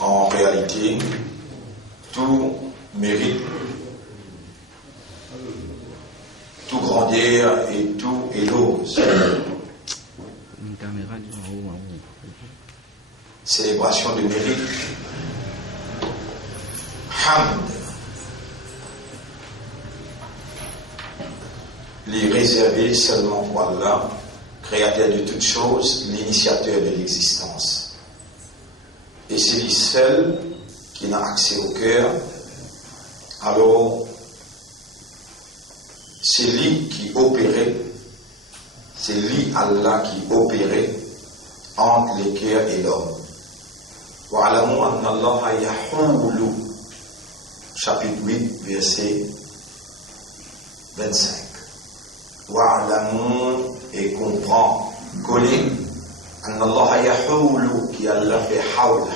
en réalité, tout mérite, tout grandeur et tout éloge. Célébration de mérite, hamd, les réserver seulement pour Allah, créateur de toutes choses, l'initiateur de l'existence. Et c'est lui seul qui n'a accès au cœur. Alors, c'est lui qui opérait, c'est lui Allah qui opérait entre les cœurs et l'homme. وَعَلَمُوا أَنَّ اللَّهَ يَحُولُ, chapitre 8, verset 25. وَعَلَمُوا, et comprend, connaît, أَنَّ اللَّهَ يَحُولُ, qui Allah fait hawl,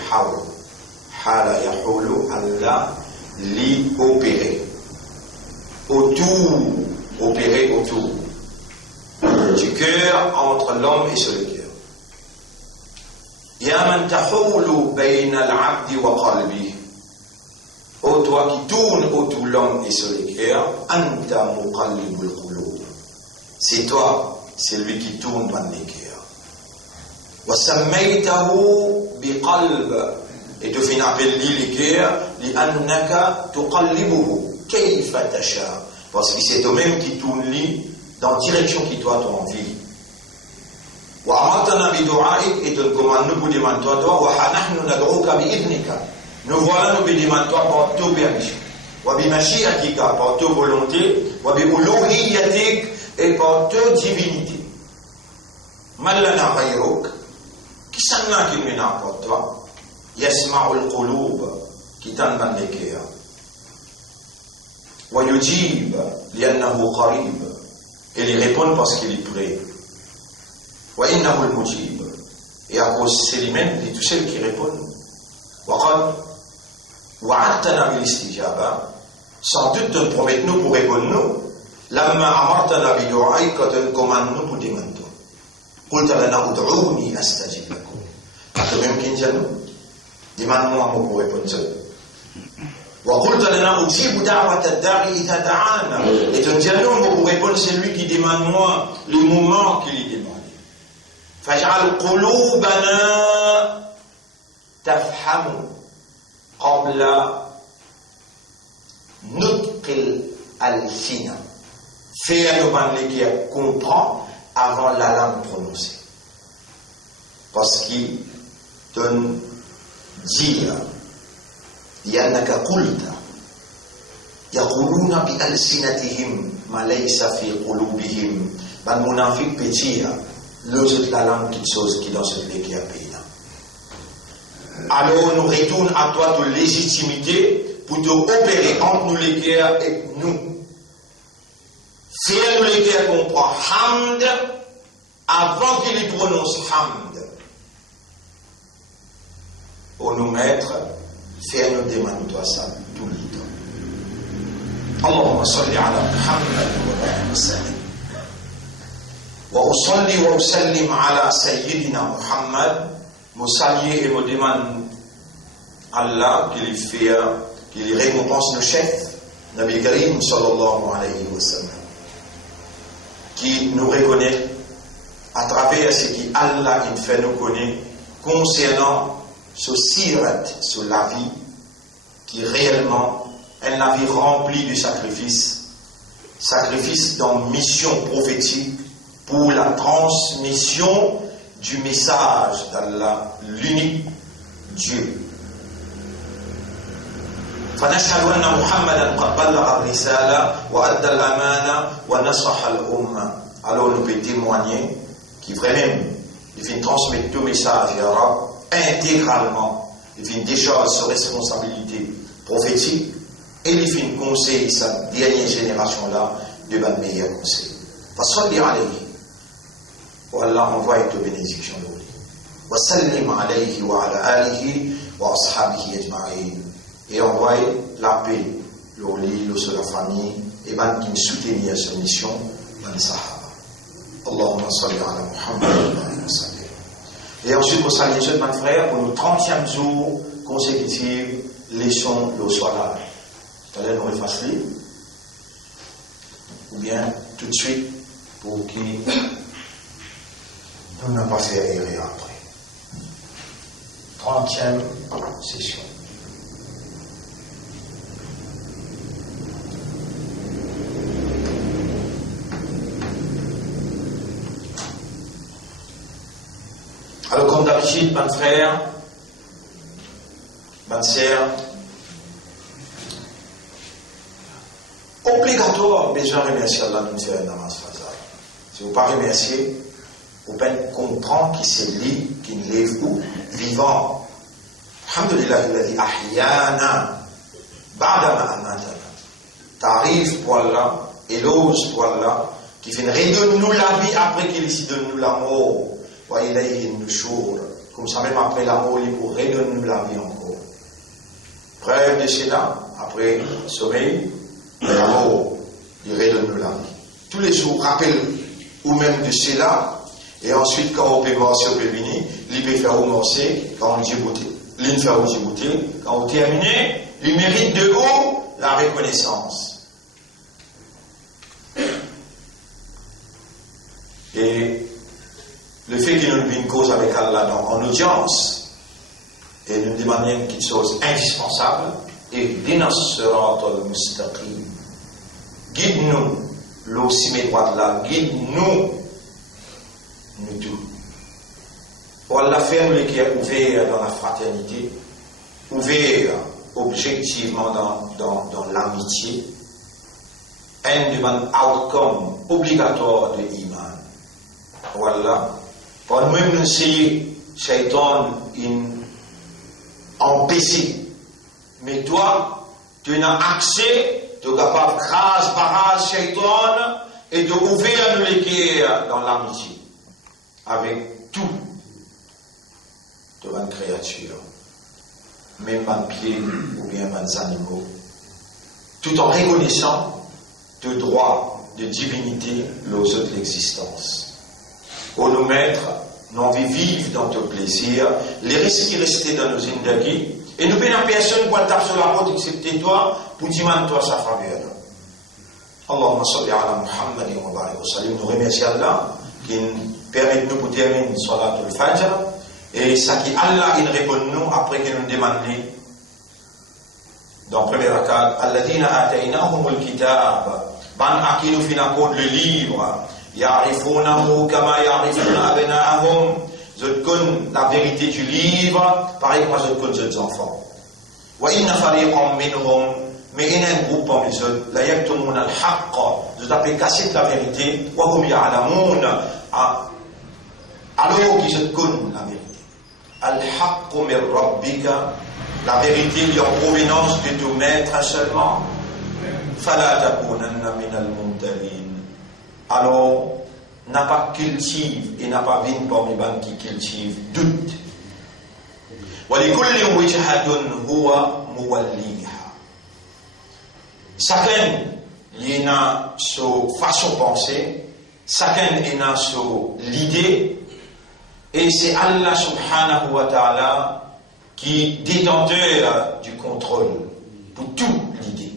hala yahulu, Allah l'y opérer. Autour, opérer autour du cœur, entre l'homme et sur le cœur. Ya man tahulu bayna al-abdi wa qalbi. Ô toi qui tourne autour de l'homme et sur le cœur, anta muqallibul qulub. C'est toi, c'est lui qui tourne dans les cœurs. Wa sammaytahu biqalb, et tu finis appeler les cœurs, li annaka tuqallibuhu kayfa tasha, parce que c'est toi-même qui tourne lui dans la direction qui toi tu as envie. Wa amartana bi du'aik, et tu commandes nous pour demander toi, wa nahnu nad'uka bi idnika, nous voilà nous demander toi par ta permission, wa bi mashiatika, par ta volonté, wa bi uluhiyatik, et par ta divinité. Mallana ghayruk, qui s'en a qui mena pour toi, yasma'ul qulub, qui t'en dans les cœurs. Wa yujib li'annahu qarib, et il répond parce qu'il est prêt. Wa innahu al-mujib, et à cause c'est lui-même de tous ceux qui répondent. Wa qad wa'adtana bil istijaba, sans doute te promettre nous pour répondre nous, lamma amartana bi du'aik, quand tu commandes nous pour demander. Qulta lana ud'uni astajib lakum, quand même qui nous demande-moi pour répondre seul. Wa qulta lana ujibu da'wata ad-da'i idha da'ana, et tu dis nous pour répondre c'est lui qui demande moi le moment qu'il lui demande. Faj'al qulubana tafhamu qabla nutqil al-fina, faire le qui comprend avant la langue prononcée, parce qu'il donne dire yannaka qulta yaquluna bi alsinatihim ma laysa fi qulubihim, ban munafiq peut dire l'autre la langue qui chose qui dans ce qui a payé. Alors nous retournons à toi de légitimité pour te opérer entre nous les cœurs et nous. Fais-nous les cœurs comprend hamd avant qu'il y prononce hamd. Pour nous mettre, fais-nous demander toi ça tout le temps. Allahumma salli ala Muhammad wa alihi wa sallam. Wa usalli wa usallim ala sayyidina Muhammad. Nous saluer et nous demandons Allah qu'il récompense nos chefs, Nabi Karim sallallahu alayhi wa sallam, qui nous reconnaît à travers ce qu'Allah fait nous connaître concernant ce sirat, sur la vie, qui réellement est la vie remplie de sacrifices dans mission prophétique pour la transmission du message d'Allah, l'unique Dieu. فنشهد أن محمدا قد بلغ الرسالة وأدى الأمانة ونصح الأمة. Alors nous pouvons témoigner qu'il vraiment il fait transmettre tout message intégralement, il fait décharge sa responsabilité prophétique et il fait conseil sa dernière génération là de ban meilleur conseil. فصلي عليه والله envoie une bénédiction de lui. وسلم عليه وعلى آله وأصحابه أجمعين. Et envoie la paix, le sur la famille, et ben qui me soutenir à cette mission, les Sahaba. Allahumma salli ala Muhammad wa sallam. Et ensuite, pour saluer mes frères, pour le 30e jour consécutives, laissons le soir. Allez nous effacer, ou bien tout de suite pour qui nous n'a pas fait errer après. 30e session. Alors comme d'habitude, mes frères, mes sœurs, obligatoire, besoin de remercier Allah de nous faire un namaz fazal. Si vous ne pas remercier, vous pouvez comprendre que c'est lui qui nous lève où vivant. Alhamdulillah, il a dit ahyana, ba'dama amatana. T'arrives pour Allah, éloge pour Allah, qui fait redonne-nous la vie après qu'il ici donne-nous la mort. Wa ilayhi nushur. Comme ça, même après la mort, il pour redonner la vie encore. Preuve de cela, après le sommeil, la mort, il redonne la vie. Tous les jours, rappelle ou même de cela, et ensuite, quand on peut marcher, on peut venir, il peut faire remorcer, quand on dit bouter. L'une fait aussi bouter, quand on termine, il mérite de haut la reconnaissance. Et le fait qu'il nous vit une cause avec Allah en audience, et nous demandons quelque chose indispensable, et Dinasiratul Mustaqim. Guide-nous, l'osimé droit de là, guide-nous, nous tous. Pour Allah faire nous les cœurs ouverts dans la fraternité, ouverts objectivement dans l'amitié, un demande outcome obligatoire de Iman. Voilà. Pour nous-mêmes, nous essayer, Shaitan, empêcher. Mais toi, tu as accès, tu es capable, grâce par Shaitan, et de ouvrir nous les cœurs dans l'amitié. Avec tout. De bonnes créatures, même un pied ou bien des animaux, tout en reconnaissant de droit de divinité aux autres de l'existence. Pour nous mettre, nous envie vivre dans ton plaisir, les risques qui restaient dans nos indagis, et nous venons personne pour taper sur la porte, excepté toi, pour demander toi sa faveur. Allahumma salli ala Muhammad wa barik wa sallim. Nous remercions Allah qui nous permet de nous terminer Salat al-Fajr. Et ça qui Allah il répond nous après qu'il nous demande dans le premier rakat alladhina ataynahumul kitab ban akilu fina code le livre ya'rifunahu kama ya'rifuna abna'ahum je connais la vérité du livre pareil que je connais les enfants wa inna fariqan minhum mais il y a un groupe parmi eux la yaktumuna al-haqq je t'appelle casser la vérité wa hum ya'lamun alors qu'ils se connaissent la vérité. Al-Haqqu min Rabbika, la vérité est en provenance de ton maître seulement. Fala takunanna min al-mumtarin. Alors, n'a pas cultive et n'a pas vine parmi les qui cultive doute. Wa likulli wijhatun huwa muwalliha. Chacun il a sa façon de penser, chacun il a sa l'idée. Et c'est Allah subhanahu wa ta'ala qui est détenteur du contrôle pour toute l'idée.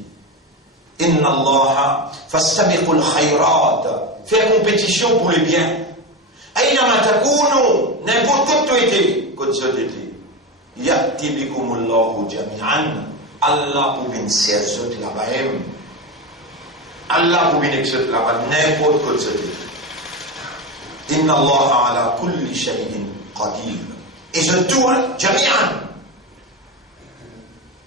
Inna Allah fastabiqul khayrat. Faire compétition pour le bien. Aynama takunu, n'importe où tu étais, quand tu étais. Ya'ti bikumullahu jami'an. Allah pour bien servir là-bas. Allah pour bien exercer là-bas, n'importe où tu étais. Inna Allah ala kulli shay'in qadir. Et je dois jami'an.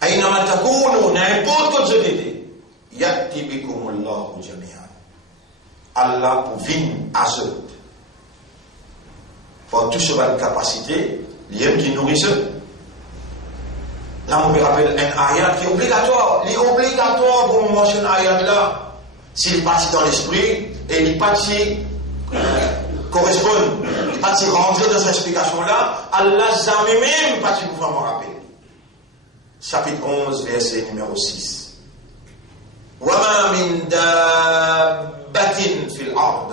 Aynama takunu, n'importe où tu étais. Ya'ti bikumullahu jami'an. Allah pour venir à eux. Pour tout ce genre de capacité, l'homme qui nourrit eux. Là, on me rappelle un ayat qui est obligatoire. Il est obligatoire pour nous mentionner un ayat là. S'il passe dans l'esprit et il passe correspond, il passe rentrer dans cette explication là, Allah jamais même pas pouvoir me rappeler. Chapitre 11, verset numéro 6. Wama min dabbatin fil ard.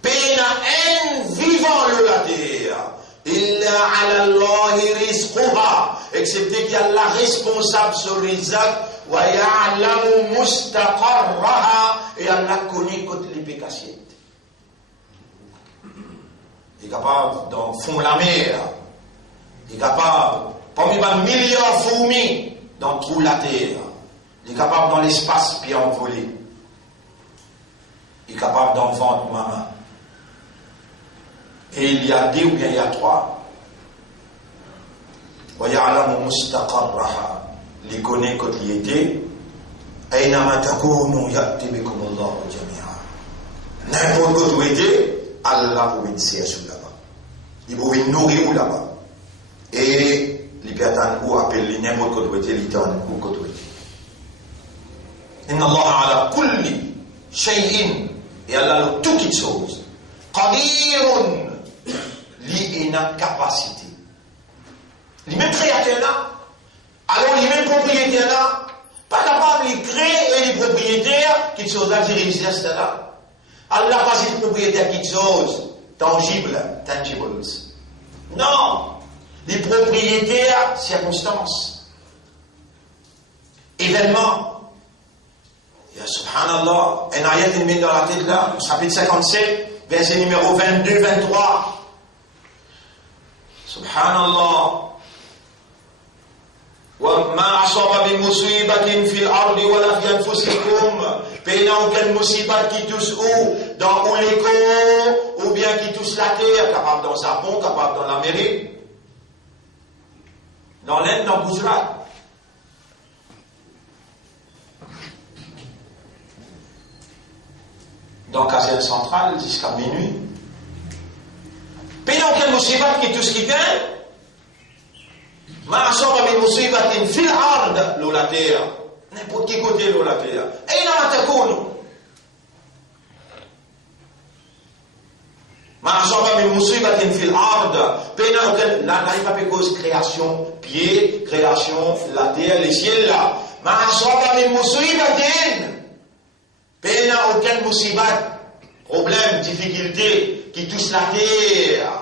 Pena un vivant le la terre. Illa ala Allahi rizquha. excepté qu'il y a la responsable sur les actes, wa ya'lamu mustaqarraha, et Allah connaît quand les pécassiers. Il est capable d'en fond la mer. Il est capable, parmi les millions de fourmis, d'en trou la terre. Il est capable dans l'espace puis envolé. Il est capable d'en vendre maman. Et il y a deux ou bien il y a trois. Wa ya'lamu mustaqarraha. Il connaît quand il était. Aynama takunu ya'ti bikum Allahu jami'a. N'importe où tu étais, Allah vous bénissait là-bas. Il vous nourrir là-bas. Et les personnes où appellent n'importe où tu étais, les temps où tu étais. Inna Allah ala kulli shay'in. Et Allah a toutes choses. Qadirun. Il a une capacité. Les mêmes créateurs là, alors les mêmes propriétaires là, pas capables de créer les propriétaires qui sont là qui réussissent là. Allah pas les propriétaires qui sont tangibles. Non, les propriétaires, circonstances, événements. Il y a subhanallah, un ayat qui met dans la tête là, chapitre 57, verset numéro 22-23. Subhanallah. وما أصاب من مصيبة في الأرض ولا في أنفسكم بين aucune musibat qui touche où dans l'écho ou bien qui touche la terre, capable dans le Japon, capable dans l'Amérique, dans l'Inde, dans le Gujarat. Dans le caserne central jusqu'à minuit. Pays aucune musibat qui touche quelqu'un. Ma asaba min musibatin fil ard, l'eau la terre. N'importe qui côté l'eau la terre. Aina takunu. Ma asaba min musibatin fil ard. Pena aucun, là, il n'y a pas de cause création, pied, création, la terre, les ciels là. Ma asaba min musibatin. Pena aucun musibat, problème, difficulté qui touche la terre.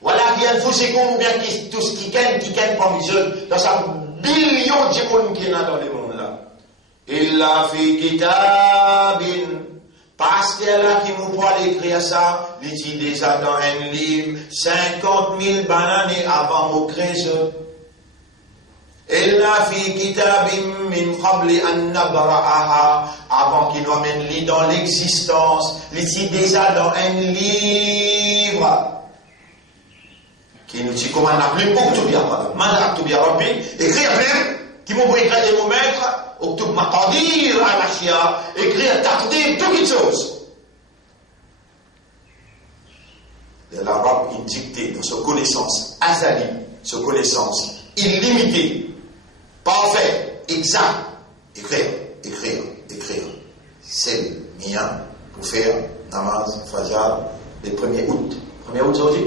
Voilà qui est foussé comme ou bien qui tout ce qui gagne comme les jeunes dans un billion de monde qui est là dans le monde là. Il a fait kitabin parce qu'elle a qui nous pourra écrire ça, il dit déjà dans un livre 50 000 bananes avant mon crèche. Il a fait kitabin min qabli an nabra'aha avant qu'il nous amène dans l'existence, il dit déjà dans un livre. Qui nous dit comment on a plus Octobia, madame. Octobia Rabbi, écrire même, qui m'ont écrit des mots maîtres, Octob Maqadir, Al-Ashia, écrire Taqdir, toutes les choses. L'arabe, une dictée dans sa connaissance azali, sa connaissance illimitée, parfaite, exacte. Écrire. C'est le mien pour faire namaz, fajar, les 1er août. 1er août, ça aussi?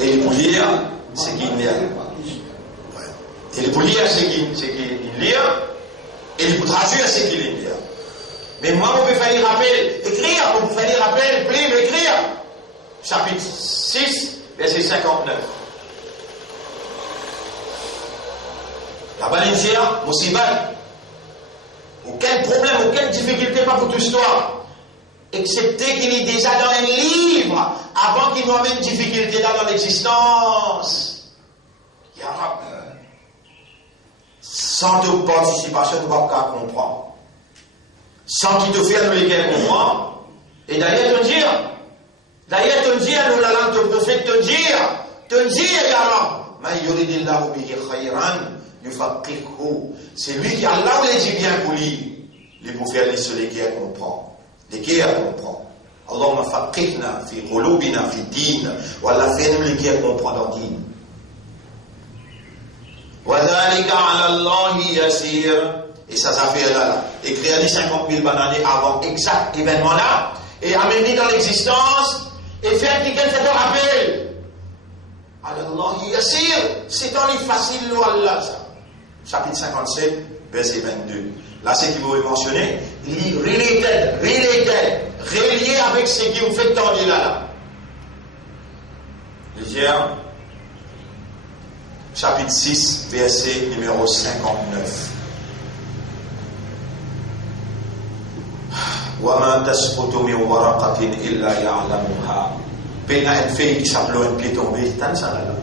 Et pour lire, c'est qu'il lit. Et pour lire, c'est qu'il lit. Et pour traduire, c'est qu'il lit. Mais moi, on peut faire rappel, écrire, on peut faire rappel, plus écrire. Chapitre 6, verset 59. La Valencia, Moussibat. Aucun problème, aucune difficulté, pas pour toute histoire. Excepté qu'il est déjà dans un livre avant qu'il nous amène une difficulté dans l'existence. Ya Rab, sans toute participation, nous ne pouvons pas comprendre. Sans qu'il te fasse nous les comprendre. Et d'ailleurs, te dire, nous la langue de prophète, te dire, Ya Rab, ma yuridillahu bihi khayran, yufaqihu. C'est lui qui Allah les dit bien pour lui. Les prophètes, les seuls qui comprennent. Les guerres comprend. Allahumma faqihna fi qulubina fi din. Wallah fait-nous les guerres comprendre en din. Wa dhalika ala Allahi yasir. Et ça fait là. Écrire les 50 000 bananes avant exact événement là. Et amener dans l'existence. Et faire quelqu'un fait un rappel. Ala Allahi yasir. C'est un livre facile, nous Allah. Chapitre 57, verset 22. Là, c'est qu'il vous mentionner, related, relié avec ce qui vous fait tendre là. Lisez, chapitre 6, verset numéro 59. وَمَا تَسْقُطُ مِنْ وَرَقَةٍ إِلَّا يَعْلَمُهَا. Pena une feuille qui s'appelle un pied tombé, tant ça là.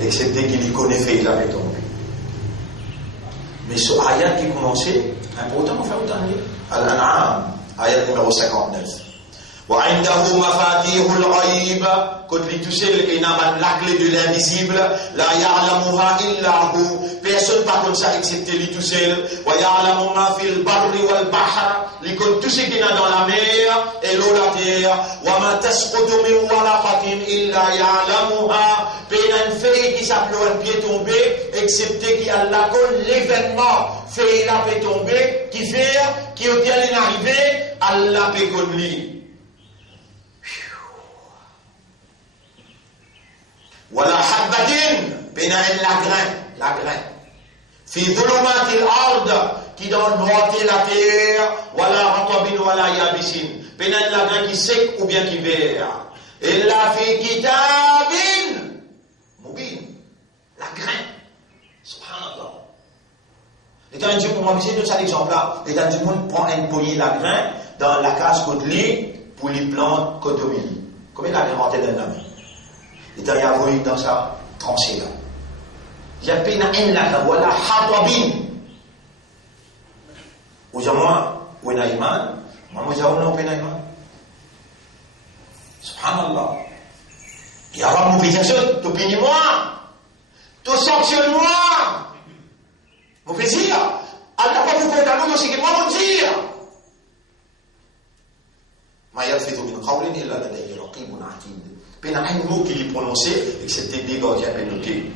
Excepté qu'il y connaît feuille là pied tombé. Mais ce ayat qui commençait, important, on fait autant lire. Al-An'am, ayat numéro 59. وعنده مفاتيح الغيب quand il touche la clé de l'invisible la ya'lamuha illa hu personne pas comme ça excepté lui tout seul wa ya'lamu ma fil barri wal bahr li quand tout ce qui est dans la mer et l'eau la terre wa ma tasqutu min waraqatin illa ya'lamuha peine feuille qui s'appelle un pied tombé excepté qui a la con l'événement feuille la pied tombé qui fait qui au bien arrivé Allah peut connaître. ولا حبة بين la graine في ظلمات الأرض qui donne noirté la terre ولا رطب ولا يابس بين la graine qui sec ou bien qui vert إلا في كتاب مبين la graine subhanallah. L'état de Dieu pour moi c'est tout ça l'exemple là. L'état du monde prend une poignée la graine dans la case côtelée pour les plantes cotomie. Combien la graine rentre dans la main? Et il y a un dans sa tranchée là. Il y a peine à un là, voilà, hatabin. Ou j'ai moi, ou un iman, moi j'ai un peine à iman. Subhanallah. Il y a un mauvais action, tu punis moi, tu sanctionnes moi. Mon plaisir, Allah va vous condamner aussi que moi mon dire. ما يلفظ من قول إلا لديه رقيب عتيد. Il y a un mot qu'il est prononcé et que c'était des gars qui a noté.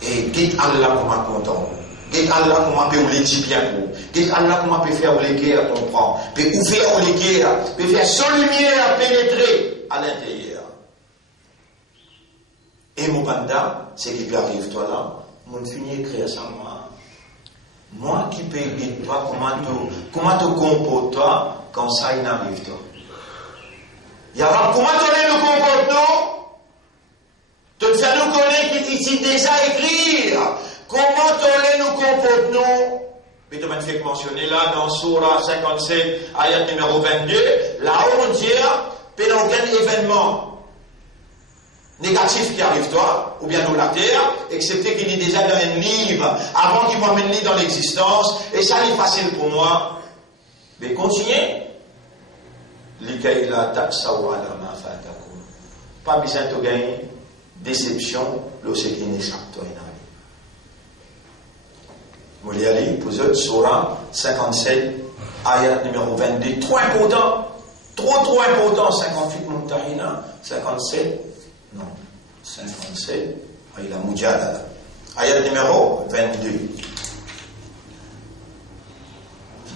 Et quitte Allah comme un content. Quitte Allah comme un peu ou les dit bien pour. Quitte Allah comme un peu faire ou les guerres comprendre. Peut ouvrir ou les guerres. Peut faire son lumière pénétrer à l'intérieur. Et mon panda, c'est qui peut arriver toi là. Mon fini écrire ça moi. Moi qui peux aider toi, comment te comportes toi quand ça il arrive toi. Il y a comment donner le comportement de faire nous connaître ici déjà écrire comment donner nous comportement mais de manière fait mentionner là dans Surah 57 ayat numéro 22 là où on dit qu'il n'y a aucun événement négatif qui arrive toi ou bien dans la terre excepté qu'il est déjà dans un livre avant qu'il m'emmène lui dans l'existence et ça est facile pour moi mais continuez. لكي لا تأسوا على ما فاتكم. Pas besoin de gagner déception lorsqu'il n'échappe toi une année. Mouliali, pour eux, Surah 57, ayat numéro 22, trop important, trop important, 58 Montahina, 57, non, 57, il a Mujadala, ayat numéro 22,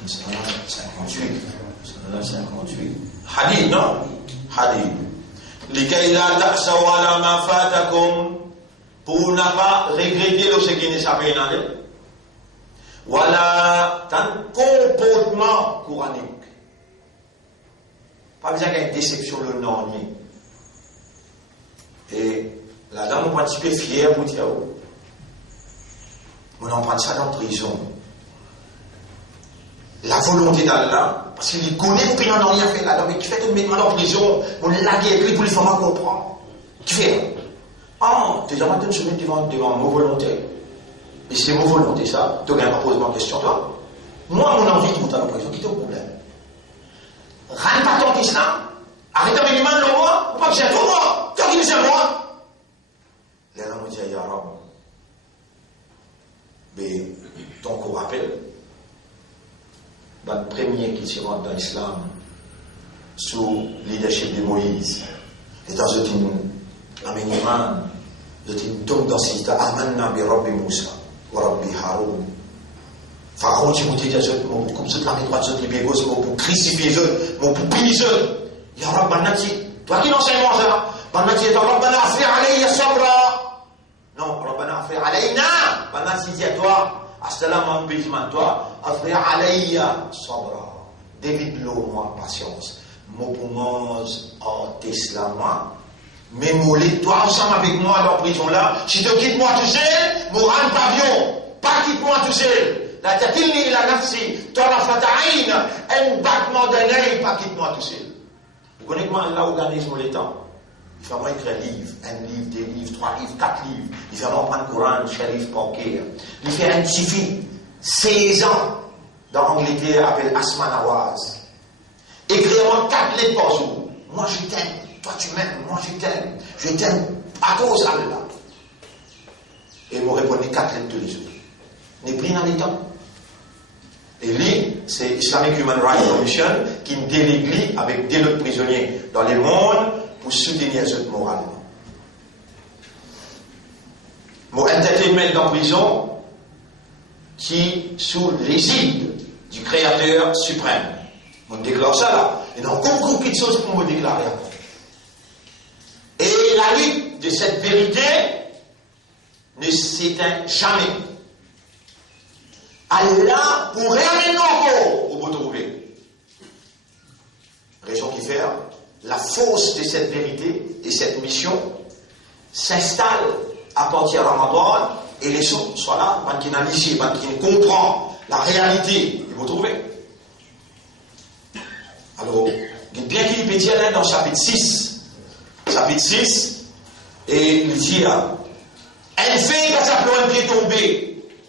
58. 58 hadith non hadith لكي لا تأسوا على ما فاتكم pour ne pas regretter ce qui n'est pas une année voilà un comportement coranique pas besoin qu'il y ait une déception le non et la dame on peut être fier pour dire on en prend ça dans la prison la volonté d'Allah parce qu'il connaît puis on n'a rien fait là-dedans mais qui fait que mettre en prison on l'a écrit pour les femmes à comprendre qui fait tu n'as jamais tenu devant ma volonté et c'est ma volonté ça tu n'as pas posé ma question toi moi mon envie de monter en prison qui est le problème rentre pas ton islam arrête avec les mains de moi ou pas que j'ai tout moi toi qui me sais moi les gens me disent ya Rab mais ton corps rappelle le premier qui se rentre dans l'islam sous leadership de Moïse et dans un amènement une tombe dans cette amanna bi Rabbi Moussa wa Rabbi Haroun Pharaon qui montait comme ça la main droite sur les pieds gauche pour crucifier eux pour punir eux ya Rabbi Nati toi qui n'enseigne moi ça Nati ya Rabbana afri alayya sabra non Rabbana afri alayna Nati dit à toi Assalamu alaikum toi afri alayya sabra David l'eau moi patience mon poumons en Tesla moi Mais moulé, toi ensemble avec moi dans la prison là, si tu quittes moi tout seul, mourant pavillon, pas quitte moi tout seul. La tatilni la nafsi, tarafataïn, un battement d'un œil, pas quitte moi tout seul. Vous connaissez comment Allah organise les temps? Il faut écrire un livre, des livres, 3 livres, 4 livres. Il faut prendre le Coran, Sharif, Panker. Il fait un petit fille, 16 ans, dans l'Angleterre, appelle Asma Nawaz. Écrivez-moi 4 lettres par jour. Moi je t'aime, toi tu m'aimes, moi je t'aime à cause d'Allah. Et il m'a répondu 4 lettres tous les jours. N'est pris dans les temps. Et lui, c'est Islamic Human Rights Commission qui me délègue avec des autres prisonniers dans le monde pour soutenir cette morale. Mon entertainment dans prison qui sous l'égide du Créateur suprême. On déclare ça là. Et donc, beaucoup de choses pour me déclarer après. Et la lutte de cette vérité ne s'éteint jamais. Allah pourrait amener encore au bout de trouver. Raison qui fait, la force de cette vérité et cette mission s'installe à partir de Ramadan et les gens soient là, qui analysent, qui comprennent la réalité. Ils vont trouver. Alors, bien qu'il peut dire dans chapitre 6, et il dit, elle fait quand ça peut un pied tomber.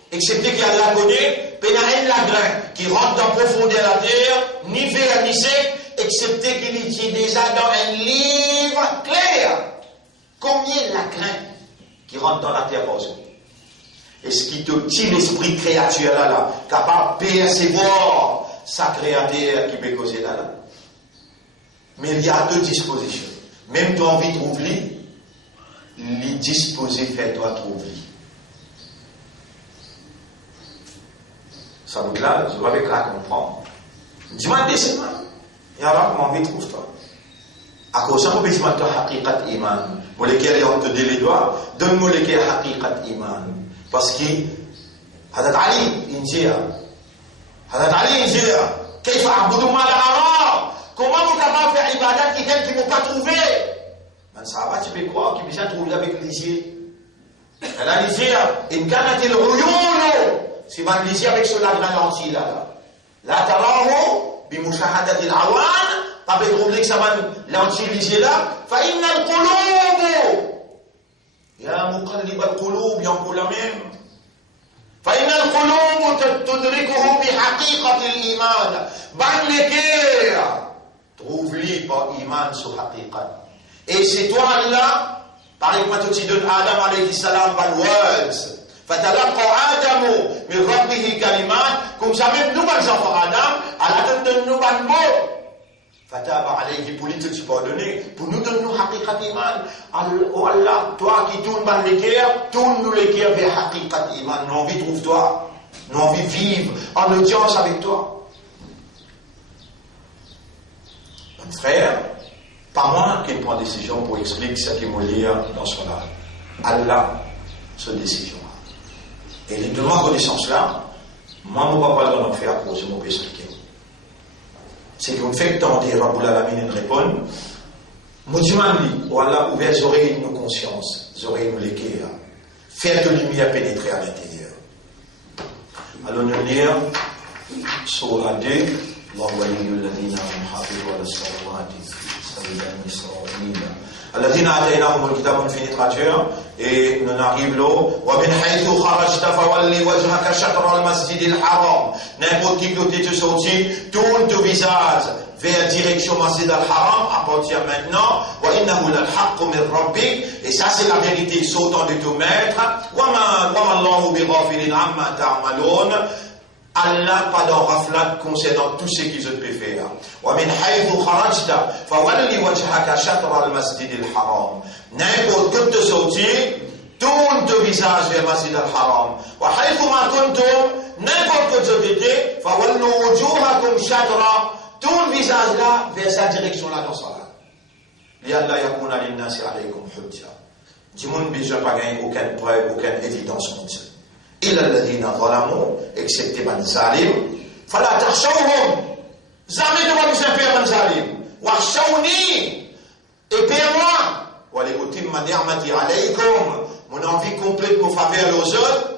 Excepté qu'Allah connaît, il y a un lagrin qui rentre dans la profondeur de la terre, ni vert ni sec, excepté qu'il est déjà dans un livre clair. Combien de lagrins qui rentrent dans la terre par jour? Est-ce qui te tire l'esprit créature là, capable de percevoir sa créature qui peut causer là? Mais il y a 2 dispositions. Même tu as envie de trouver, les disposer fait toi trouver. Ça veut là, je dois avec là comprendre. Dis-moi des moi. Et alors, comment envie de trouver toi? À cause de ça, je vais te haqiqat iman. Pour lesquels on te dit les doigts, donne-moi lesquels haqiqat iman. Parce que, Hadat Ali, il dit, qu'est-ce que vous mal à comment vous capable de faire ibadat qui quelqu'un qui ne m'a pas trouvé? Mais ça va, tu peux croire qu'il vient trouver avec l'isier. Elle a l'isier, il gagne le rouillon. Si vous lisez avec ce ralenti là, là, t'as بمشاهدة العوان طب يقول لك سمان لو تشيلي là فإن القلوب يا مقلب القلوب يقول même فإن القلوب تدركه بحقيقة الإيمان بان لكير trouve lui par iman sur حقيقة et c'est toi là par exemple tu donnes Adam alayhi salam par words فتلقى آدم من ربه كلمات comme ça même nous les enfants Adam Allah donne nous un mot فتاب عليه pour lui te pardonner pour nous donner nous حقيقة إيمان Allah toi qui tourne dans les cœurs tourne nous les cœurs vers حقيقة إيمان nous envie trouve toi nous envie vivre en audience avec toi mon frère pas moi qui prend décision pour expliquer ce qu'il me lit dans son âme Allah sa décision. Et les deux reconnaissances-là, moi, mon papa, je vais en faire à cause, je vais expliquer. C'est qu'on fait tenter Rabbul Alamin de répondre. Moi, je m'en dis, voilà, ouvert les oreilles de nos consciences, les oreilles de l'équerre. Faire de lumière pénétrer à l'intérieur. Alors, nous lire, Surah 2, Allah wa alladhina hafizu ala salawati, sayyidina Isra'ila. الذين آتيناهم الكتاب infinit traduire et nous arrive là ومن حيث خرجت فولي وجهك شطر المسجد الحرام n'importe qui côté tu sortis tourne ton visage vers direction Masjid al-Haram à partir maintenant وإنه للحق من ربك et ça c'est la vérité sortant de ton maître وما الله بغافل عما تعملون Allah pas dans raflat concernant tout ce qu'ils ont pu faire. ومن حيث خرجت فولي وجهك شطر المسجد الحرام. N'importe que tu sortis, tourne ton visage vers Masjid al-Haram. وحيث ما كنتم, n'importe que tu étais, فولوا وجوهكم شطرا. Tourne visage là vers sa direction là dans ça là. لئلا يكون للناس عليكم حجة. Du monde besoin pas gagner aucune preuve, aucune évidence contre ça. إلا الذين ظلموا excepté من ظالم فلا تخشوهم jamais ne va vous faire من ظالم واخشوني et paie-moi ولكن utimma ni'mati alaykum, mon envie complète mon faveur aux autres,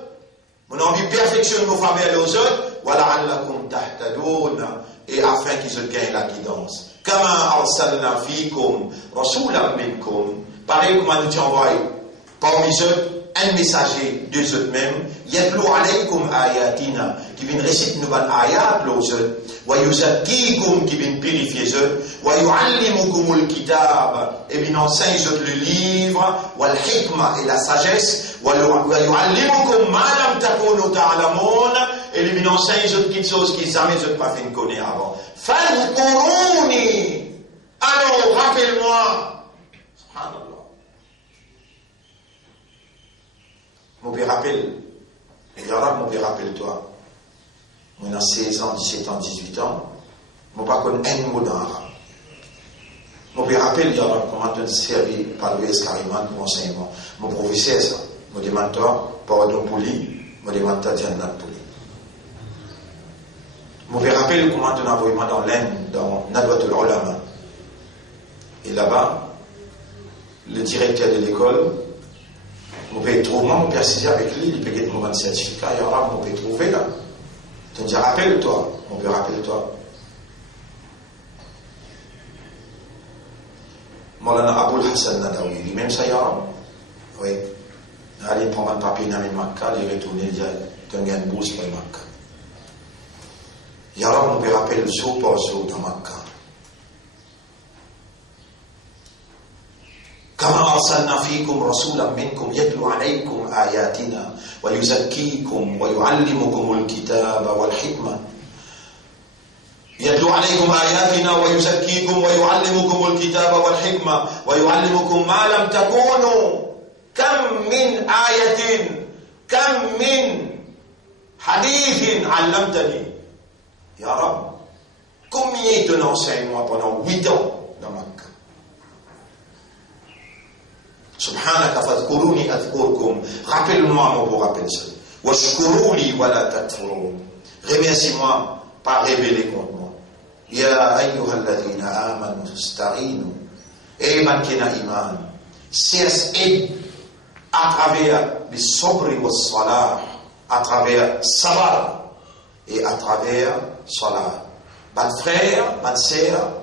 mon envie perfectionne mon faveur aux autres, wa la'allakum tahtadun, et afin qu'ils se gagnent la guidance. Kama arsalna fikum rasulan minkum, pareil comme nous t'envoyons parmi eux un messager d'eux eux-mêmes, yatlu alaykum ayatina, qui vient réciter nous ayat aux eux, wa yuzakkikum, qui vient purifier eux, wa yuallimukumul kitab, et vient enseigner eux le livre, wal hikma et la sagesse, wa yuallimukum ma lam takunu ta'lamun, et il vient enseigner eux quelque chose qu'ils jamais eux pas fait connaître avant. Fadhkuruni, alors rappelle-moi. Subhanallah. Mon père rappelle, et mon père rappelle-toi, moi dans 16 ans, 17 ans, 18 ans, je ne pas connais un mot dans l'arabe. Mon père rappelle, comment tu as servi par l'Ouest carrément pour l'enseignement. Mon professeur, ça, mon demande-toi, pardon pour lui, mon demande-toi, Diana pour lui. Mon père rappelle comment tu as envoyé dans l'Inde, dans Nadwatul Ulama. Et là-bas, le directeur de l'école, mon père trouve, mon père s'est avec lui, il peut gagner mon certificat, et alors mon père trouver là. Tu me dis, rappelle-toi, mon père, rappelle-toi. Maulana Aboul Hassan Nadawi, lui-même ça y a. Oui. Allez prendre un papier dans les Makkah, il retourne, il dit, tu as une bourse pour les Makkah. Yara, mon père rappelle jour par jour dans Makkah. كما أرسلنا فيكم رسولا منكم يتلو عليكم آياتنا ويزكيكم ويعلمكم الكتاب والحكمة يتلو عليكم آياتنا ويزكيكم ويعلمكم الكتاب والحكمة ويعلمكم ما لم تكونوا كم من آية كم من حديث علمتني يا رب combien de enseignements pendant 8 ans dans Makkah. Subhanaka fadhkuruni adhkurkum. Rappelle-moi, mon beau rappel ça. Washkuruli wala takfurun. Remercie-moi, pas révéler contre moi. Ya ayyuhalladhina amanu sta'inu. Et man kina iman. C'est à travers le sabri wa salah, à travers sabar et à travers salah. Mon frère, ma sœur,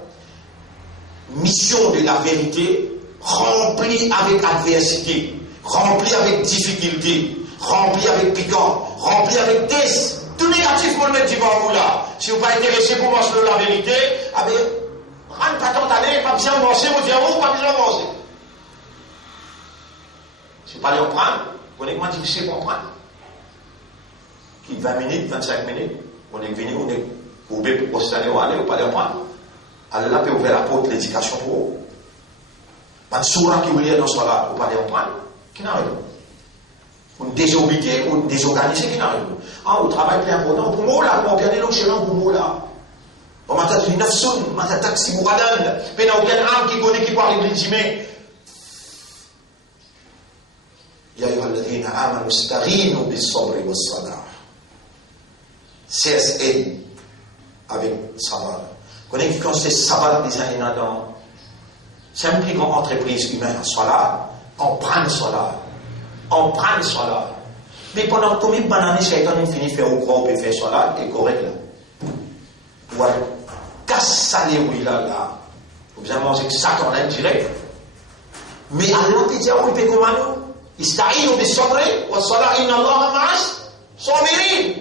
mission de la vérité, rempli avec adversité, rempli avec difficulté, rempli avec piquant, rempli avec test. Tout négatif, mon maître dit vous là. Si vous n'êtes pas intéressé pour manger la vérité, ah ben, rentre pas tant d'années, pas besoin de manger, vous dites, pas besoin de manger. Si vous ne pouvez pas prendre, vous connaissez comment difficile pour prendre. Qui 20 minutes, 25 minutes, on est venu, on est courbé pour poster ou aller, ou pas les prendre. Alors là, vous ouvrir la porte de l'éducation pour vous. Pas de sourate qui vous lire dans ce là, vous ne pouvez pas les prendre. Qui n'arrive pas. On désobéit, on désorganisé qui n'arrive pas. Ah, au travail très important, pour moi là, pour regarder l'océan pour moi là. On m'a dit 9 sons, on m'a dit taxi pour Adam, mais il n'y a aucun âme qui connaît qui peut arriver les humains. Ya ayyuhalladhina amanu ista'inu bis-sabri was-salah. CSN avec sabar. Vous connaissez qui consiste sabar des années dans c'est une plus grande entreprise humaine, soit là, on prend le solar. On prend le solar. Mais pendant combien de années, Shaitan finit de faire au gros, peut faire solar, et correct là. Voilà. Casse ça les oui là. Vous avez mangé que Satan là, direct. Mais Allah te dit, oui, peut comment nous? Ista'inu bis-sabri wa salah inna Allah ma'as sabirin.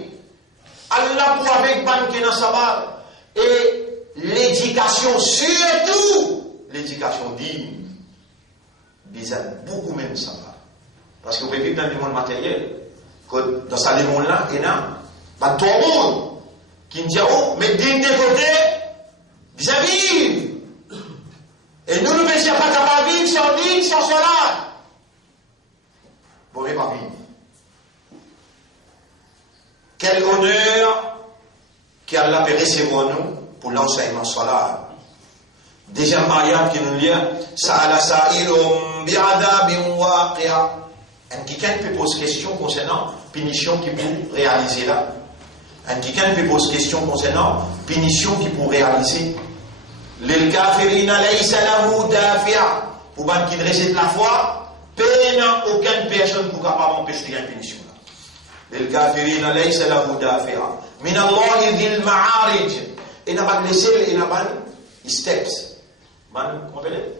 Allah pour avec ban qui n'a sabar. Et l'éducation, surtout, l'éducation digne, disait beaucoup même sabar. Parce que vous pouvez vivre dans le monde matériel, que dans ce monde-là, il y a tout le monde qui me dit, oh, mais digne de côté, bien vivre. Et nous, nous ne sommes pas capables de vivre sans digne, sans cela. Vous ne pouvez pas vivre. Quel honneur qu'Allah peut recevoir nous pour l'enseignement solar. Deuxième ayat qui nous dit, Sa'ala sa'ilum bi'adabin waqi'a. Quelqu'un peut poser question concernant punition qui peut réaliser là. Quelqu'un peut poser question concernant punition qui peut réaliser. Lil kafirina laysa lahu dafi'a. pour ban qui dresse de la foi, peine aucune personne pour capable empêcher la punition là. Les kafirin laysa lahu dafi'a min Allah dhil ma'arij. Et n'a pas laissé et n'a pas steps. Ban comment appelle?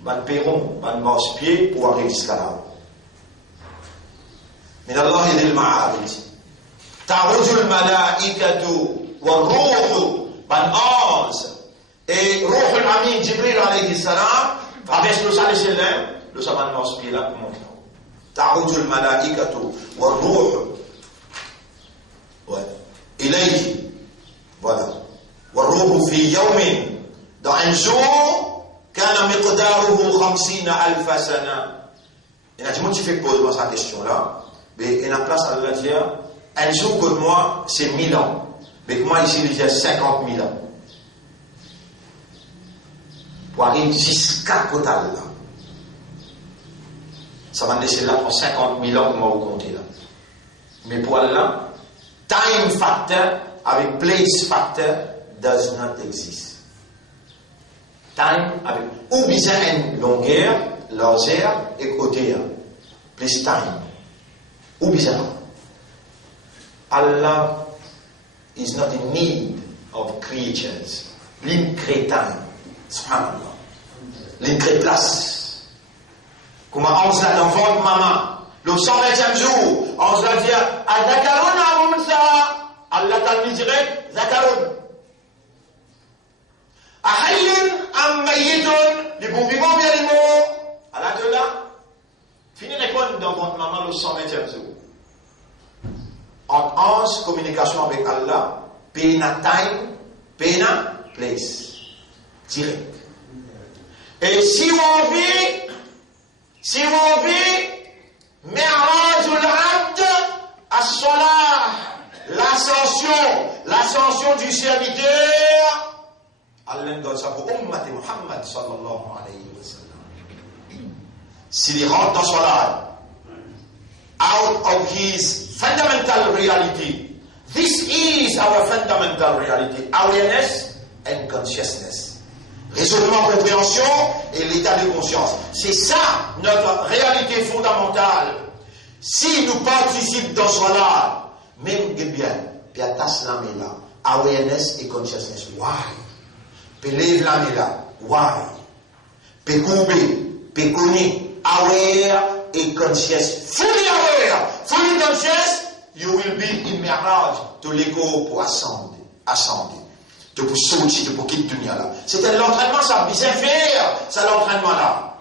Ban perron, ban marche-pied pour arriver jusqu'à là. Min Allah dhil ma'arij. Ta'rujul malaikatu wa ruhu ban ange et Ruhul Amin Jibril alayhi salam avec le salut sallam le saman marche-pied là pour monter. Ta'rujul malaikatu wa ruhu. Ouais. Ilayhi. Voilà. Wa ruhu fi yawmin. Dans un jour, kana miqdaruhu 50,000 sana. Il y a des gens qui font pause dans cette question-là. Mais il y a une place à la dire, un jour que moi, c'est 1000 ans. Mais que moi, ici, il y a 50 000 ans. Pour arriver jusqu'à Kotal, là. Ça va me laisser là pour 50 000 ans, moi, au compter là. Mais pour Allah, time factor avec place factor does not exist. Time avec ou bien une longueur, largeur et côté. Plus time. Ou bien. Allah is not in need of creatures. L'in time. Subhanallah. L'in place. Comme on se l'a dans votre maman. Le 120e jour, on se l'a dit à Zakarun à Mounsa. Allah t'a dit direct, Zakarun. Ahayin am mayitun, les bons vivants bien les morts. Allah te l'a. Fini répondre dans votre maman le 120e jour. En ange, communication avec Allah, pena time, pena place. Direct. Et si on vit, Mi'rajul Abd as-Salah, l'ascension du serviteur, Allah donne ça pour Ummati Muhammad sallallahu alayhi wa sallam. S'il rentre dans Salah, out of his fundamental reality, this is our fundamental reality, awareness and consciousness. Raisonnement, compréhension et l'état de conscience. C'est ça notre réalité fondamentale. Si nous participons dans cela, même bien, puis à taslam là, awareness et consciousness. Why? Puis lève la là. Why? Puis couper, puis connaître, aware et conscious. Fully aware, fully conscious, you will be in Mi'raj to l'écho pour ascendre. De pour sortir, de pour quitter le dunya là. C'était l'entraînement, ça bien faire, c'est l'entraînement là.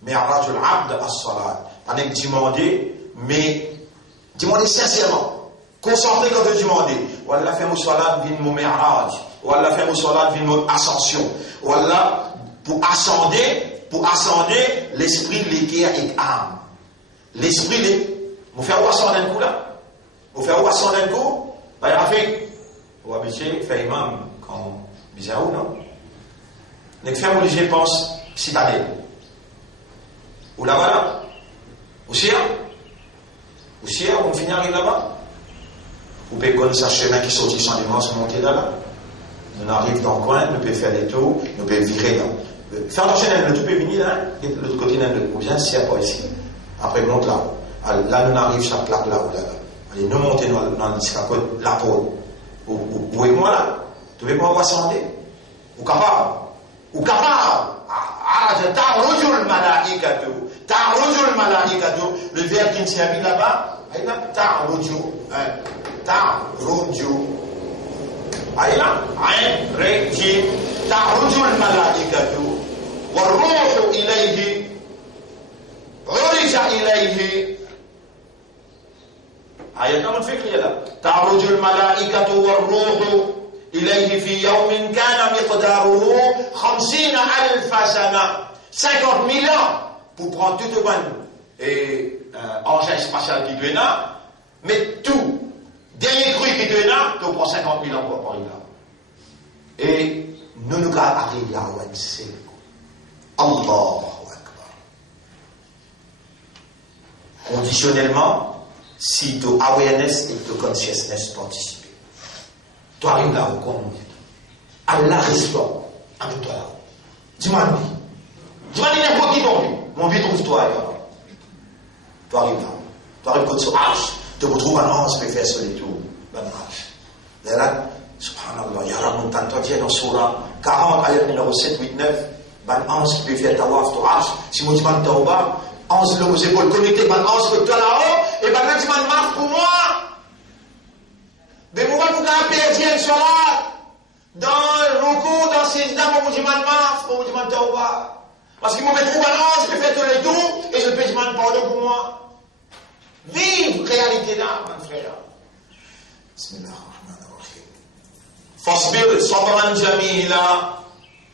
Mais Mi'rajul Abd as-Salat. On est demandé, mais demandez sincèrement. Concentrez quand vous demandez. Wallah fait mon salat vin mon Mi'raj. Wallah fait mon salat vin mon ascension. Wallah pour ascender l'esprit, l'équerre et l'âme. L'esprit, vous faites où ascendre un coup là? Vous faites où ascendre un coup? Ben, il a fait. Ou habitué, fait imam, quand bizarre ou non? Les fermes obligés pensent citadelle. Ou là-bas là? Ou Sia, on finit arrive là-bas? Vous pouvez connaître ce chemin qui sortit sans dimanche monter là-bas? On arrive dans le coin, nous pouvons faire des tours, nous pouvons virer là. Faire l'enchaînement, le tout peut venir là, et l'autre côté là, ou bien c'est pas ici. Après, on monte là. Là, nous arrivons chaque plaque là, ou là. Allez, nous montons dans le disque à côté, la pôle. Où est moi là? Tu veux pas voir sonder? Ou capable? Ta'rujul malaikatu. Le verbe qui s'est mis là-bas, il a ta'ruju. Il a un rejim. Ta'rujul malaikatu. Wa ruhu ilayhi. Urija ilayhi. آية من فكرة لا تعرج الملائكة والروح إليه في يوم كان مقداره 50,000 سنة 50,000 ans pour prendre tout le monde et engin spatial qui doit là mais tout dernier cru qui doit là tu prends 50,000 ans pour parler là et nous arrivons là où c'est Allahu Akbar conditionnellement si ton awareness et ton consciousness participent. Tu arrives là au compte. Allah répond avec toi là. Dis-moi lui. Dis-moi n'importe qui ton vie. Mon vie trouve-toi. Tu arrives là. Tu arrives côté sur arche. Tu retrouves un ange qui fait sur les tours. Ben arche. Là, subhanallah, il y a un montant de dans Surah 40, ayat numéro 7, 8, 9. Ben ange qui peut faire tawaf sur arche. Si moi, dis-moi tawaf, ange le aux épaules connecté, ben ange que toi là-haut, et ben là, dis-moi marche pour moi. Mais moi, vous avez perdu une salat. Dans le recours, dans ces dames, pour vous dire marche, pour vous dire tawaf. Parce qu'il m'a trouvé un ange qui fait tous les tours, et je peux demander pardon pour moi. Vive réalité là, mon frère. Bismillahirrahmanirrahim. Fasbir sabran jamila.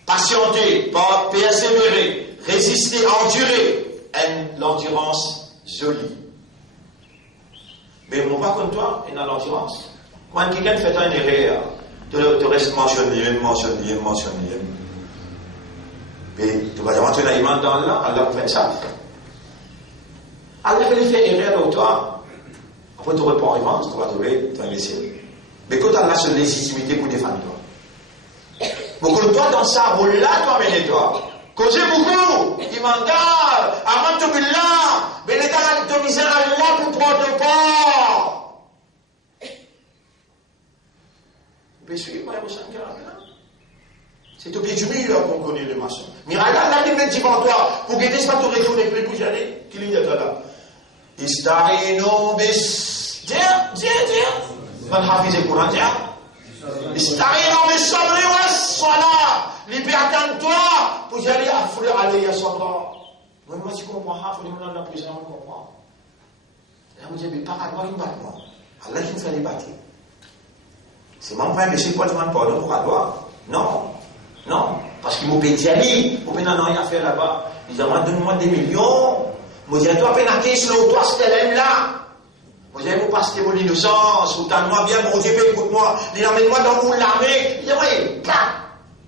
Patienter, pas persévérer, résister, endurer. L'endurance jolie. Mais on va comme toi, il y a l'endurance. Quand quelqu'un fait un erreur, tu restes mentionné. Et tu vas dire, tu as iman dans Allah, Allah fait ça. Allah il fait erreur au toi. Après tu réponds à tu vas trouver, tu vas laisser. Mais quand Allah a la légitimité pour défendre toi. Beaucoup de toi dans ça, rôle-là, toi, mais toi. Causez beaucoup, il m'en garde, avant de te là, mais les gars, de misère à Allah pour prendre part. Vous pouvez suivre, moi, vous savez, c'est au pied du mur qu'on connaît les maçons. Mais regarde la Bible dit devant toi, pour que tu ne pas te retourner plus pour y aller. Qui lit là? Istarino bis. Dis. Man hafiz le Coran, dis. Istarino bis sabri wa salat. Libère-toi pour y aller à fleur aller à sabra. Moi, tu comprends, il faut que la prison, on comprend. Là, vous dites, mais parle-moi, il me bat moi. Allah qui me fait les battre. C'est mon frère, mais c'est quoi, tu m'en parles pour avoir? Non, parce qu'il m'a payé aller, pour que n'en rien à faire là-bas. Il dit, donne-moi des millions. Moi, je dis, toi, fais la caisse, toi, c'était là. Moi, je dis, vous passez mon innocence, vous t'en bien, mon Dieu, écoute-moi. Il emmène-moi dans mon l'armée. Il dit, oui,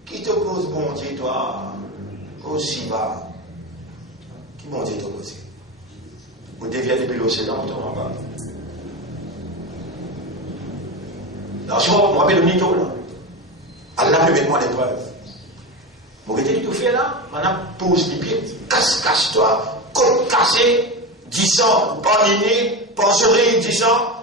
qui te cause, bon Dieu, toi? Aussi bas. Qui, bon Dieu, te cause? Vous deviez depuis l'océan, ton là-bas. Alors, je vois, moi, le mytho, là. Allah peut mettre moi l'épreuve. Vous voyez tout fait là? Maintenant, pose les pieds, casse-toi, côte cassée, 10 ans, pas liné, pas sourire, 10 ans.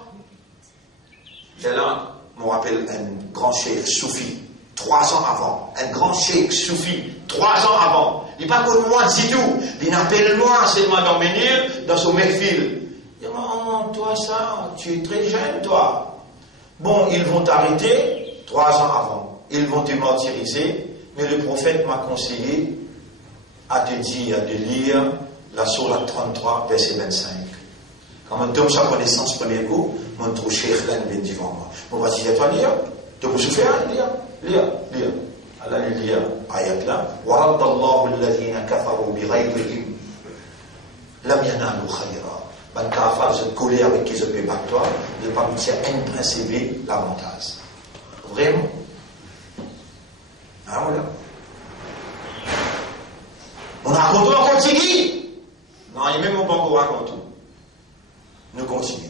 Et là, on me rappelle un grand cheikh soufi, 3 ans avant. Un grand cheikh soufi, 3 ans avant. Il n'est pas comme moi du tout. Il appelle moi seulement d'emmener dans son méfil. Il dit, oh, toi, ça, tu es très jeune, toi. Bon, ils vont t'arrêter 3 ans avant. Ils vont te martyriser, mais le prophète m'a conseillé à te dire de lire la sourate 33, verset 25. Quand on donne sa connaissance premier coup, on trouve Cheikh Len ben devant moi. On va dire, toi lire, tu peux souffrir, lire. Allah lui lire, ayat là, وَرَدَّ اللَّهُ الَّذِينَ كَفَرُوا بِغَيْرِهِمْ لَمْ يَنَالُوا خَيْرًا. Ben kafar, je colère avec qui je peux battre toi, je ne vais pas me dire un principe l'avantage. Vraiment. Ah voilà. On raconte, on continue. Non, il y a même pas encore raconté. Nous continuons.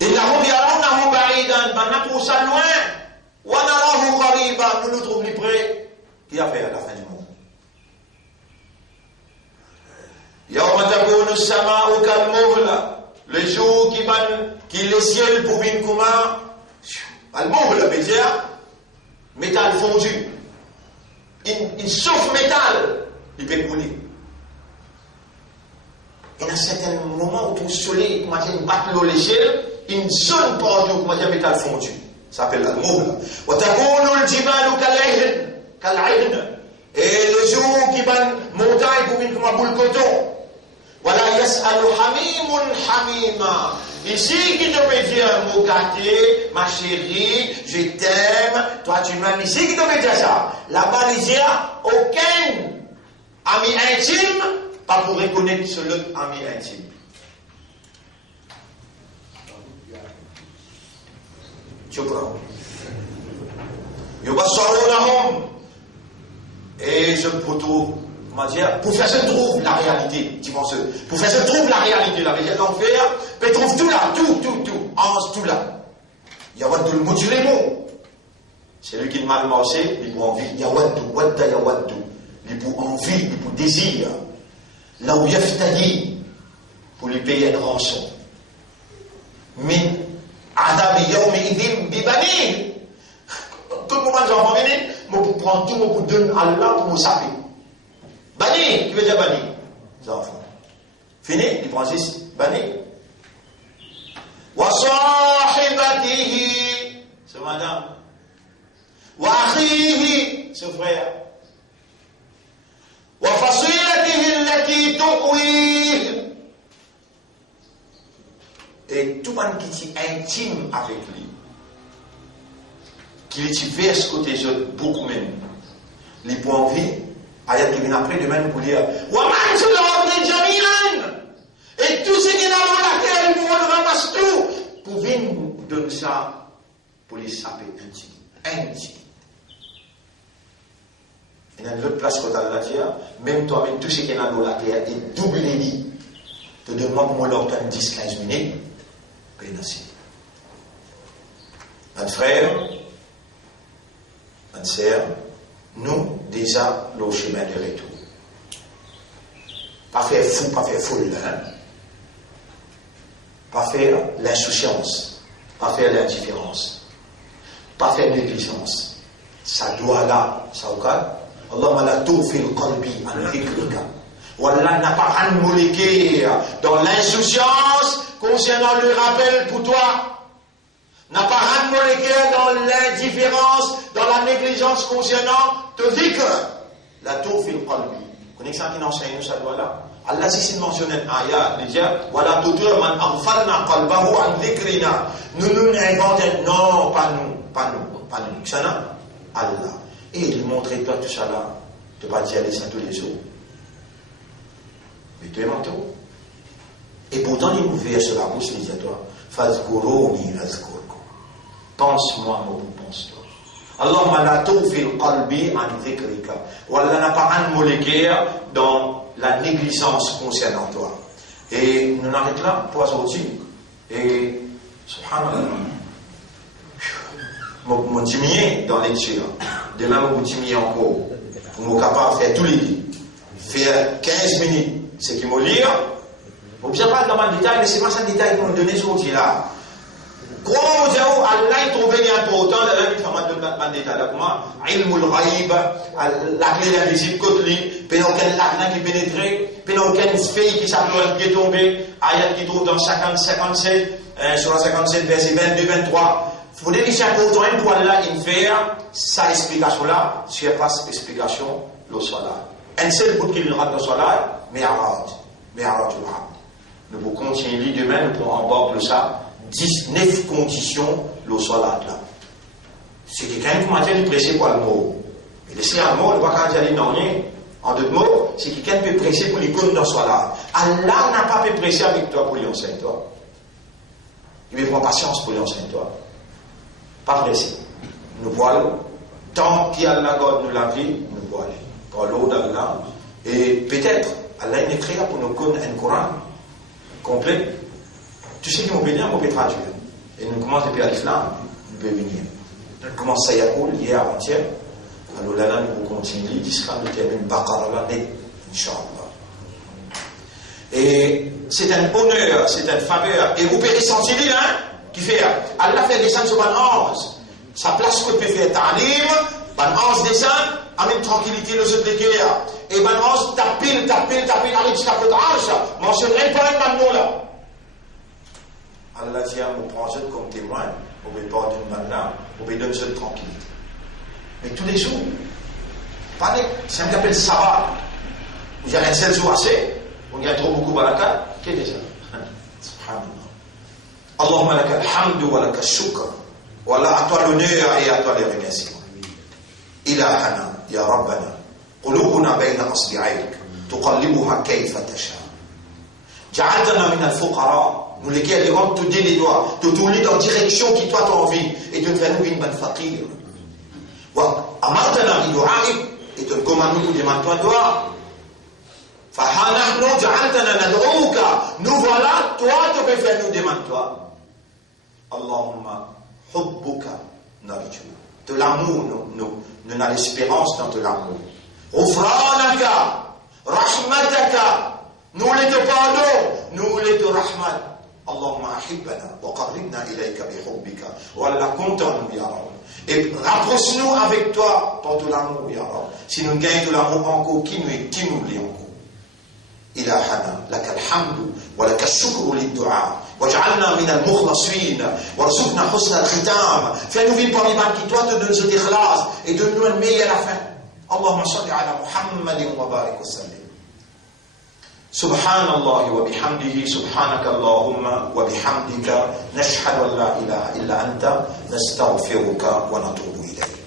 Et là, on a baridan, maintenant pour ça loin. On a qariba, nous nous trouvons plus près. Qui a fait à la fin du monde? Yawma takunu as-sama'u kal-muhla. Le jour qui le ciel pour venir comme al-muhla veut dire métal fondu. Il souffle métal, il peut couler. Et à un certain moment où le soleil commence à battre l'eau l'échelle, une zone partout commence à métal fondu. Ça s'appelle al-muhla. Wa takunu al-jibalu kal-'ihn. Et le jour qui va montagne pour venir comme un boule coton. Voilà, yas'alu hamimun hamima. Ici, qui devait dire, mon gâté, ma chérie, je t'aime, toi tu m'aimes. Ici, qui devait dire ça? Là-bas, il dit, aucun ami intime, pas pour reconnaître ce l'autre ami intime. Tu prends. Yubassarunahum. Et je trouve, comment dire, pour faire se trouve la réalité, dis-moi ce, pour faire se trouve la réalité, la réalité de l'enfer, mais trouve tout là, tout, tout là. Il y a tout le mot du les mots. C'est lui qui est mal marché, il pour envie, yawaddu, wadda yawaddu. Il pour envie, il pour désir. Là où yaftadi, pour lui payer une rançon. Min adabi yawmi idhim bibani. Tout le moment, j'en vais venir, moi pour prendre tout, moi pour donner à Allah pour me saper. Bani, qui veut dire bani? Les enfants. Fini, il prend 6, bani. Wa sahibatihi, c'est madame. Wa akhihi, c'est frère. Wa fasilatihi allati tuqwi. Et tout le monde qui est intime avec lui, qui est vers ce côté de beaucoup même, les points en vie, ayat qui vient après, demain pour dire Waman sur l'ordre jami'an. Et tout ce qui est dans la terre, ils vont ramasser tout pour venir donner ça pour les saper intime. Intime. Et dans l'autre place que tu as la terre, même toi-même, tout ce qui est dans la terre est doublé dit. Te demande moi l'ordre 10-15 minutes. Notre frère, notre sœur, nous, déjà, le chemin de retour. Pas faire fou, pas faire foule, hein? Pas faire l'insouciance, pas faire l'indifférence, pas faire négligence. Ça doit là, ça au cas. Allahumma la tu'fil qalbi an dhikrika. Wallah n'a pas un molécule dans l'insouciance concernant le rappel pour toi. N'a pas un molécule dans l'indifférence, dans la négligence concernant te dhikr. La tu'fil qalbi. Vous connaissez ça qui enseigne nous ça doit là. Allah si c'est mentionné un ayat, il dit voilà tout man aghfalna qalbahu an dhikrina. Nous inventons non, pas nous. Ça non Allah. Et il montrait toi tout ça là. Tu vas dire ça tous les jours. Mais tu es menton. Et pourtant, il ouvert sur la bouche, il dit à toi, Fazkuruni azkurkum. Pense-moi, moi, pense-toi. Allahumma la tu'fil qalbi an dhikrika. Wallah n'a pas un molécule dans la négligence concernant toi. Et nous n'arrêtons là, poisson au-dessus. Et, subhanallah, mon timier dans les lecture. Demain, mon timier encore. Pour me capable de faire tous les lits. Faire 15 minutes. Ce qui me lire, vous ne pouvez pas dans le détail, mais c'est pas ça le détail qu'on me donne ce outil là. Comment vous dites, Allah est trouvé un peu autant, là, il faut me donner un détail là, comment, ilmul ghaib, la clé invisible, côté lui, puis aucun lac qui pénétrait, puis aucun feuille qui s'appelle, qui est tombé, ayat qui trouve dans 57, sur la 57, verset 22-23. Il faut définir un peu autant, pour Allah, il fait sa explication là, si il n'y a pas d'explication, le solat. Un seul bout qui viendra dans le solat, Mi'raj al-Abd. Nous pouvons continuer demain, nous pourrons encore plus ça, 19 conditions, le salat là. C'est quelqu'un qui m'a dit pressé pour le mot. Et laisser un mot, il ne va pas dire non, en d'autres mots, c'est quelqu'un qui peut presser pour les comptes dans le salat. Allah n'a pas pu presser avec toi pour lui enseigner toi. Il veut prendre patience pour lui enseigner toi. Pas pressé. Nous voilà, tant qu'Allah God nous l'a vie, nous voilà. Par l'eau d'Allah. Et peut-être, Allah est créé pour nous connaître un Coran complet. Tu sais qu'on peut dire, on peut traduire. Et nous commençons depuis l'Islam, nous pouvons venir. Nous commençons à y aller hier avant-hier. Alors là, nous continuons, l'Islam nous termine Baqarah l'année, Inch'Allah. Et c'est un honneur, c'est une faveur. Et vous pouvez sentir, hein, qui fait, Allah fait descendre sur un ange. Sa place que peut faire ta'lim, un ange descend, avec tranquillité, le jeu de guerre. Et ben ange tapile, arrive jusqu'à votre arche. Mentionne un point maintenant là. Allah dit, on prend jeune comme témoin, on peut pas d'une manne on peut donner jeune tranquillité. Mais tous les jours, pas des, c'est un qui appelle sabbat. Vous avez un seul jour assez, on y a trop beaucoup baraka, qu'est-ce que c'est ça? Subhanallah. Allahumma laka alhamdu wa laka shukr. Wallah, à toi l'honneur et à toi les remerciements. إلهنا يا ربنا قلوبنا بين أصبعيك تقلبها كيف تشاء جعلتنا من الفقراء nous lesquels les gens te donnent les doigts te tourner dans la direction qui toi t'as envie et te faire nous une bonne fakir وأمرتنا بدعائك et te commande nous demander toi doigt فها نحن جعلتنا ندعوك nous voilà toi tu peux faire nous demander toi اللهم حبك نرجو De l'amour, nous avons l'espérance dans de l'amour. Ghufranaka, rahmataka, nous les te pardon, nous les te rahmat. Allahumma ahibbana wa qarribna ilayka bihubbika wa la contente ya Rab. Et rapproche-nous avec toi par de l'amour ya Rab. Si nous gagnons de l'amour encore, qui nous l'est encore. إلهنا لك الحمد ولك الشكر للدعاء واجعلنا من المخلصين وارزقنا حسن الختام. Fais-nous vivre parmi qui toi te donnes cet ikhlas et donne-nous un meilleur à la fin. اللهم صل على محمد وبارك وسلم. سبحان الله وبحمده سبحانك اللهم وبحمدك نشهد أن لا إله إلا أنت نستغفرك ونتوب إليك.